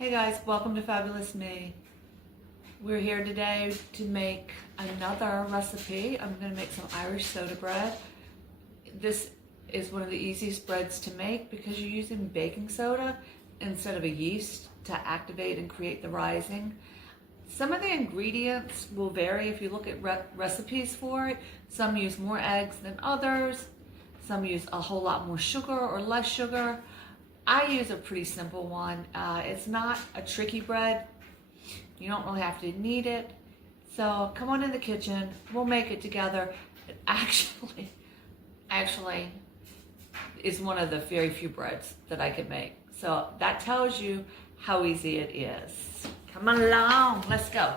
Hey guys, welcome to Fabulous Me. We're here today to make another recipe. I'm going to make some Irish soda bread. This is one of the easiest breads to make because you're using baking soda instead of a yeast to activate and create the rising. Some of the ingredients will vary if you look at recipes for it. Some use more eggs than others. Some use a whole lot more sugar or less sugar. I use a pretty simple one. It's not a tricky bread. You don't really have to knead it. So come on in the kitchen. We'll make it together. It actually is one of the very few breads that I can make. So that tells you how easy it is. Come along, let's go.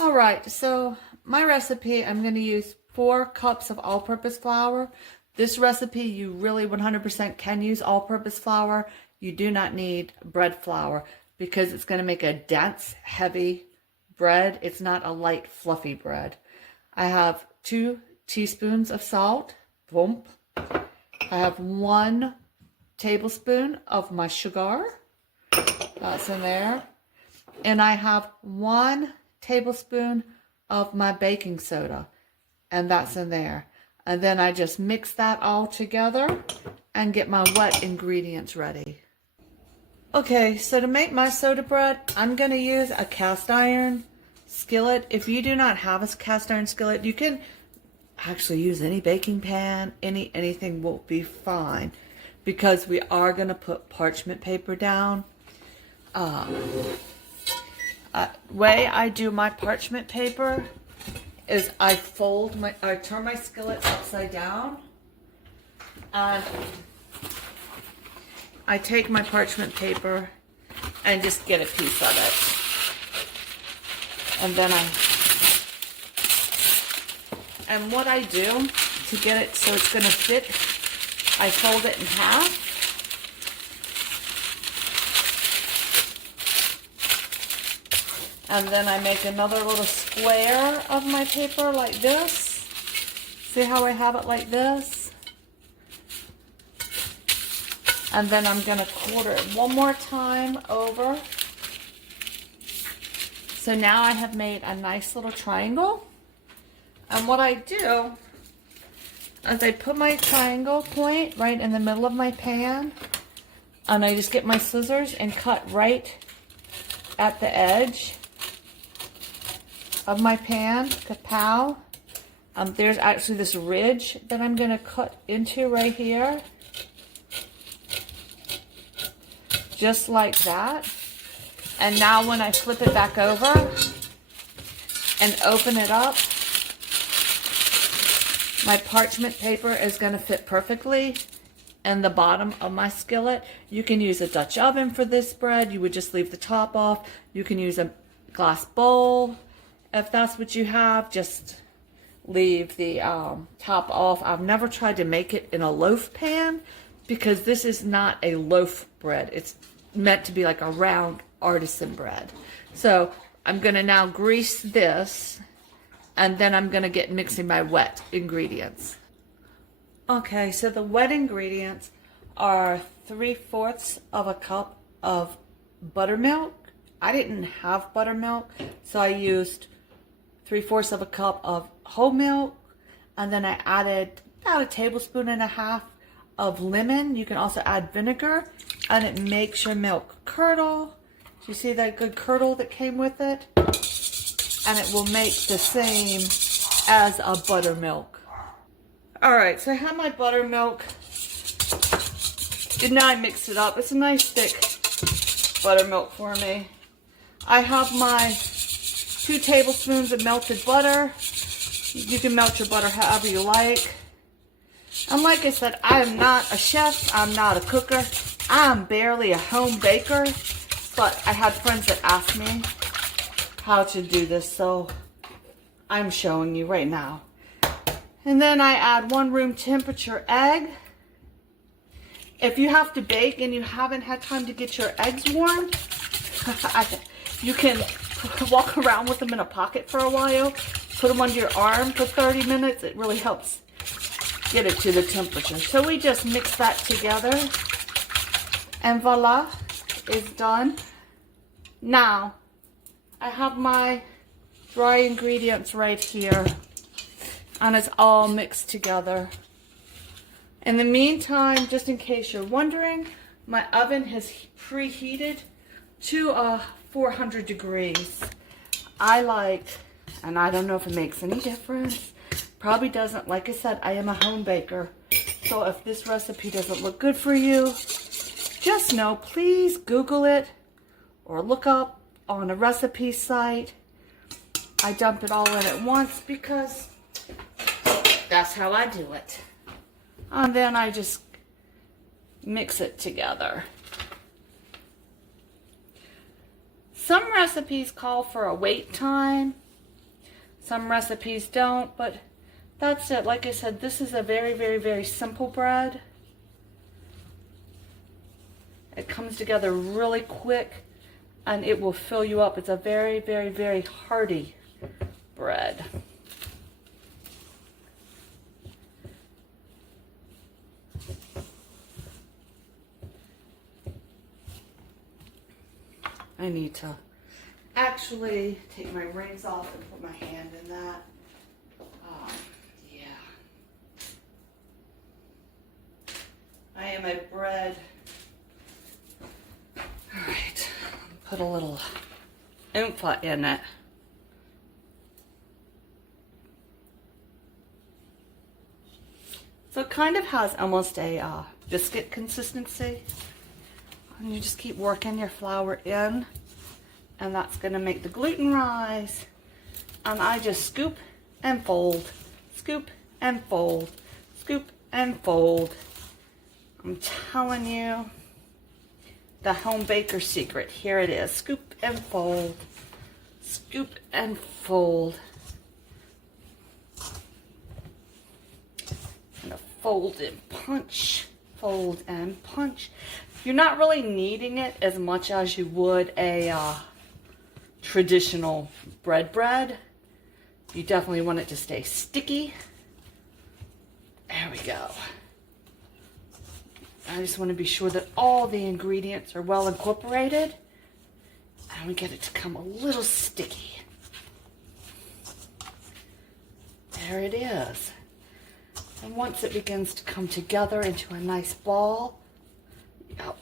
All right, so my recipe, I'm going to use 4 cups of all-purpose flour. This recipe, you really 100% can use all-purpose flour. You do not need bread flour because it's going to make a dense, heavy bread. It's not a light, fluffy bread. I have 2 teaspoons of salt. Boom. I have 1 tablespoon of my sugar. That's in there. And I have 1 tablespoon of my baking soda. And that's in there. And then I just mix that all together and get my wet ingredients ready. Okay, so to make my soda bread, I'm going to use a cast iron skillet. If you do not have a cast iron skillet, you can actually use any baking pan, anything will be fine. Because we are going to put parchment paper down. Way I do my parchment paper is I turn my skillet upside down, and I take my parchment paper and just get a piece of it. And then and what I do to get it so it's going to fit, I fold it in half. And then I make another little square of my paper like this. See how I have it like this? And then I'm going to quarter it one more time over. So now I have made a nice little triangle. And what I do is I put my triangle point right in the middle of my pan. And I just get my scissors and cut right at the edge of my pan, kapow. There's actually this ridge that I'm going to cut into right here. Just like that. And now when I flip it back over and open it up, my parchment paper is going to fit perfectly in the bottom of my skillet. You can use a Dutch oven for this bread. You would just leave the top off. You can use a glass bowl. If that's what you have, just leave the top off. I've never tried to make it in a loaf pan because this is not a loaf bread. It's meant to be like a round artisan bread. So I'm going to now grease this, and then I'm going to get mixing my wet ingredients. Okay, so the wet ingredients are 3/4 of a cup of buttermilk. I didn't have buttermilk, so I used 3/4 of a cup of whole milk, and then I added about 1.5 tablespoons of lemon. You can also add vinegar, and it makes your milk curdle. Do you see that good curdle that came with it? And it will make the same as a buttermilk. Alright, so I have my buttermilk, and now I mix it up. It's a nice thick buttermilk for me. I have my 2 tablespoons of melted butter. You can melt your butter however you like. And like I said, I am not a chef. I'm not a cooker. I'm barely a home baker. But I had friends that asked me how to do this, so I'm showing you right now. And then I add 1 room temperature egg. If you have to bake and you haven't had time to get your eggs warm, you can walk around with them in a pocket for a while. Put them under your arm for 30 minutes. It really helps get it to the temperature. So we just mix that together, and voila, it's done. Now, I have my dry ingredients right here, and it's all mixed together. In the meantime, just in case you're wondering, my oven has preheated to 400 degrees. I like, and I don't know if it makes any difference, probably doesn't. Like I said, I am a home baker, so if this recipe doesn't look good for you, just know, please Google it or look up on a recipe site. I dump it all in at once because that's how I do it. And then I just mix it together. Some recipes call for a wait time. Some recipes don't, but that's it. Like I said, this is a very, very, very simple bread. It comes together really quick and it will fill you up. It's a very, very, very hearty bread. I need to actually take my rings off and put my hand in that. Yeah. I am a bread. All right. Put a little oomph in it. So it kind of has almost a biscuit consistency. And you just keep working your flour in, and that's going to make the gluten rise. And I just scoop and fold, scoop and fold, scoop and fold. I'm telling you, the home baker secret. Here it is. Scoop and fold, scoop and fold. And a fold and punch, fold and punch. You're not really kneading it as much as you would a traditional bread. You definitely want it to stay sticky. There we go. I just want to be sure that all the ingredients are well incorporated, and we get it to come a little sticky. There it is. And once it begins to come together into a nice ball, a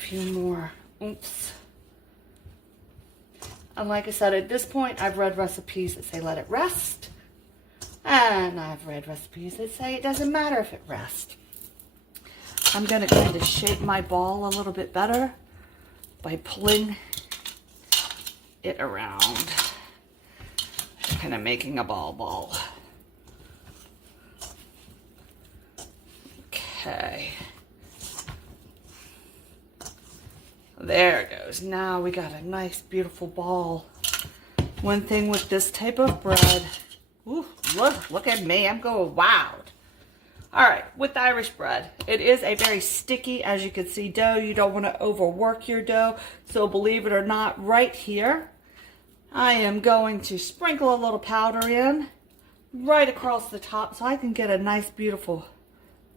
few more oomph. And like I said, at this point, I've read recipes that say let it rest. And I've read recipes that say it doesn't matter if it rests. I'm going to kind of shape my ball a little bit better by pulling it around. Just kind of making a ball. Okay. There it goes. Now we got a nice, beautiful ball. One thing with this type of bread, ooh, look at me. I'm going wild. All right, with Irish bread, it is a very sticky, as you can see, dough. You don't want to overwork your dough. So believe it or not, right here, I am going to sprinkle a little powder in right across the top so I can get a nice, beautiful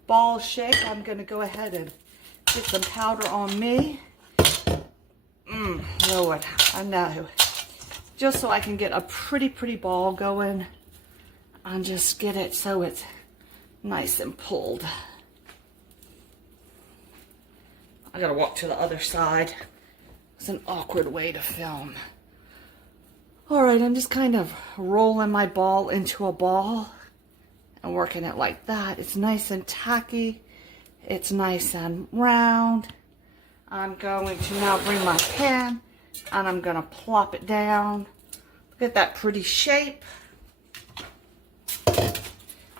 ball shape. I'm going to go ahead and get some powder on me. Lord, I know. Just so I can get a pretty ball going and just get it so it's nice and pulled. I gotta walk to the other side. It's an awkward way to film. Alright, I'm just kind of rolling my ball into a ball and working it like that. It's nice and tacky. It's nice and round. I'm going to now bring my pan and I'm going to plop it down. Look at that pretty shape.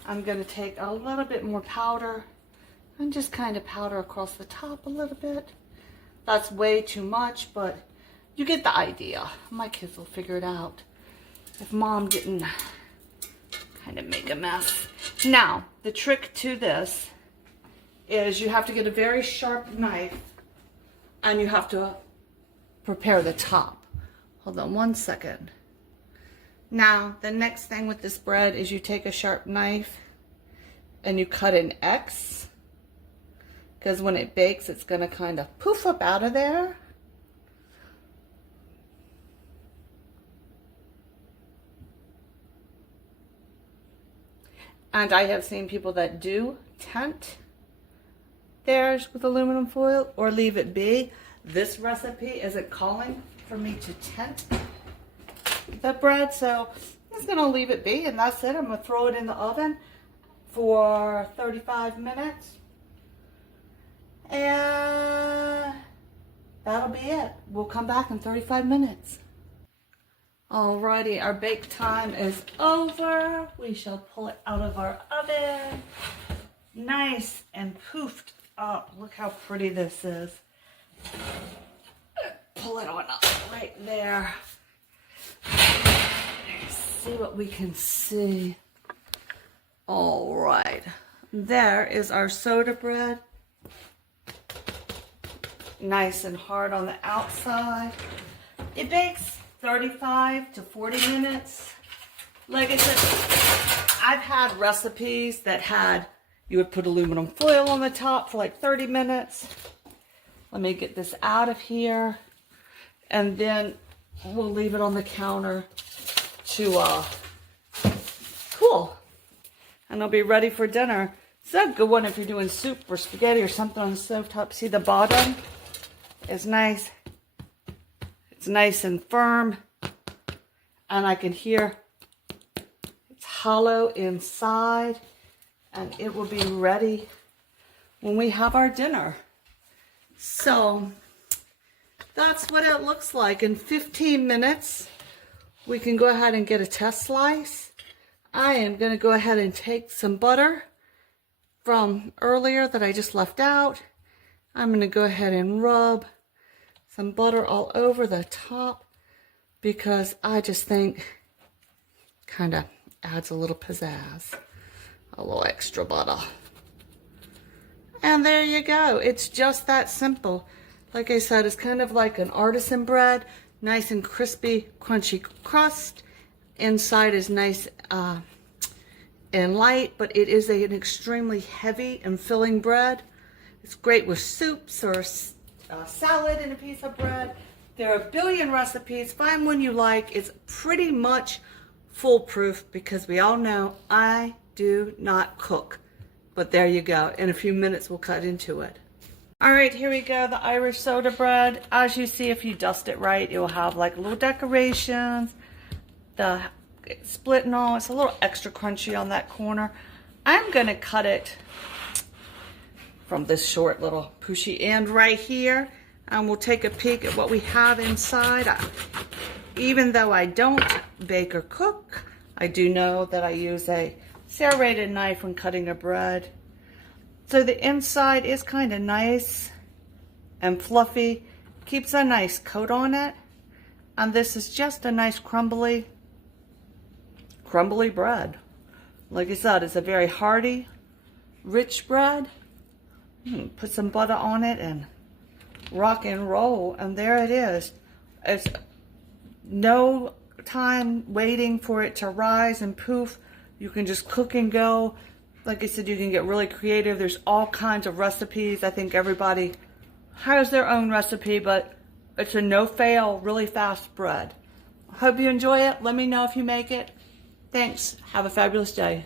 I'm going to take a little bit more powder and just kind of powder across the top a little bit. That's way too much, but you get the idea. My kids will figure it out if mom didn't kind of make a mess. Now, the trick to this is you have to get a very sharp knife and you have to prepare the top. Hold on 1 second. Now, the next thing with this bread is you take a sharp knife and you cut an X, because when it bakes, it's going to kind of poof up out of there. And I have seen people that do tent theirs with aluminum foil or leave it be. This recipe isn't calling for me to tent the bread, so I'm just gonna leave it be, and that's it. I'm gonna throw it in the oven for 35 minutes, and that'll be it. We'll come back in 35 minutes. Alrighty, our bake time is over. We shall pull it out of our oven. Nice and poofed up. Look how pretty this is. Pull it on up right there. Let's see what we can see. All right, there is our soda bread. Nice and hard on the outside. It bakes 35 to 40 minutes. Like I said, I've had recipes that had, you would put aluminum foil on the top for like 30 minutes. Let me get this out of here. And then we'll leave it on the counter to cool. And it'll be ready for dinner. It's a good one if you're doing soup or spaghetti or something on the stovetop. See, the bottom is nice. It's nice and firm. And I can hear it's hollow inside. And it will be ready when we have our dinner. So that's what it looks like. In 15 minutes, we can go ahead and get a test slice. I am going to go ahead and take some butter from earlier that I just left out. I'm going to go ahead and rub some butter all over the top, because I just think kind of adds a little pizzazz. A little extra butter. And there you go. It's just that simple. Like I said, it's kind of like an artisan bread. Nice and crispy, crunchy crust. Inside is nice and light, but it is an extremely heavy and filling bread. It's great with soups or salad and a piece of bread. There are a billion recipes. Find one you like. It's pretty much foolproof, because we all know I do not cook. But there you go. In a few minutes, we'll cut into it. All right, here we go. The Irish soda bread. As you see, if you dust it right, it will have like little decorations. The split and all. It's a little extra crunchy on that corner. I'm going to cut it from this short little pushy end right here. And we'll take a peek at what we have inside. Even though I don't bake or cook, I do know that I use a serrated knife when cutting a bread. So the inside is kind of nice and fluffy, keeps a nice coat on it, and this is just a nice crumbly bread. Like I said, it's a very hearty, rich bread. Put some butter on it and rock and roll, and there it is. It's no time waiting for it to rise and poof. You can just cook and go. Like I said, you can get really creative. There's all kinds of recipes. I think everybody has their own recipe, but it's a no-fail, really fast bread. I hope you enjoy it. Let me know if you make it. Thanks. Have a fabulous day.